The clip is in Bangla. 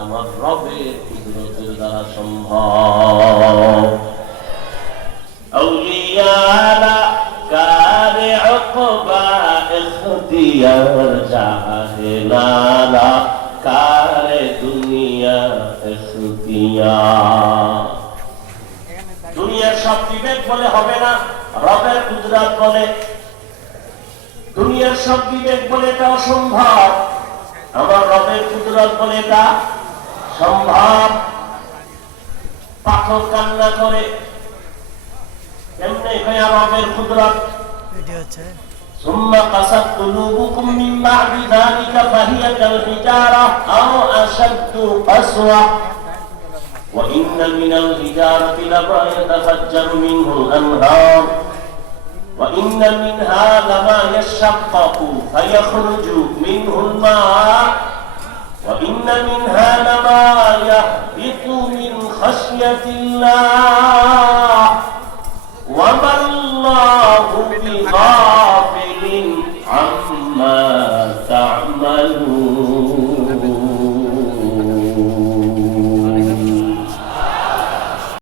আমার রবের কুদরতের দ্বারা সম্ভব। আউলিয়ালা কারে উকবা ইখতিয়ার জাহেলালা কারে দুনিয়া ইখতিয়ার। দুনিয়ার সব বিবেক বলে হবে না, রবের কুদরত বলে। দুনিয়ার সব বিবেক বলে এটা অসম্ভব, আমার রবের কুদরত বলে এটা সম্ভব। পাথর কান্না করে কেমনে হয় রবের কুদরত? ثم قست قلوبكم من بعد ذلك فهي كالحجارة أو أشد قسوة وإن من الحجارة لما يتفجر منه الأنهار وإن منها لما يشقق فيخرج منه الماء وإن منها لما يهبط من خشية الله وما الله بغافل